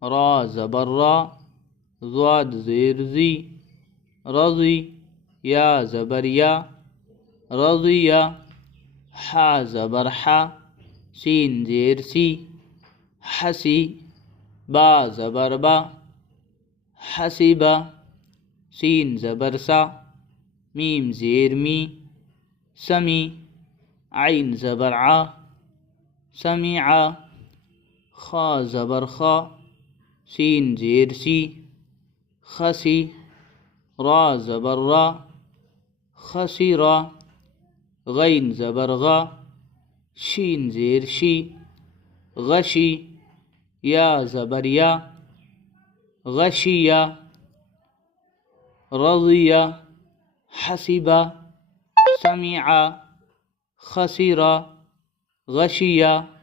را زبر را، ضاد زیر زی، رضی، یا زبر یا، رضیا، حا زبر حا، سین زیر سی، حسی، با زبر با، حسبا، سین زبر سا، میم زیر می، سمی، عین زبر ع، سمعا، خا زبر خا، سین زیر سی، خسی، را زبر را، خسرا، غین زبر غا، شین زیر شی، غشی، یا زبر یا، غشیا، رضیا، حسبا، سمعا، خسرا، غشیا.